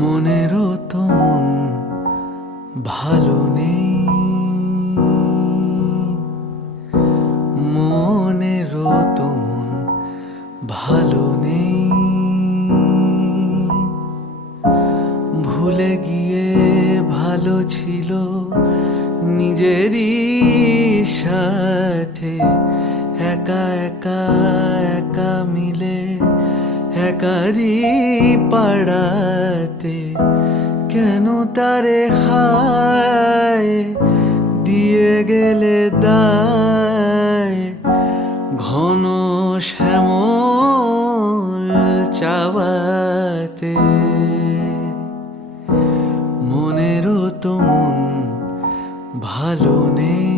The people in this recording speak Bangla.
মনেরও তো মন ভালো নেই, মনেরও তো মন ভালো নেই। ভুলে গিয়ে ভালো ছিল নিজেরই সাথে, একা একা একা মিলে একারি পাড়াতে। কেন তারে হায় দিয়ে গেলে দায়, ঘন শ্যামল চাওয়াতে। মনেরও তো মন ভালো নেই।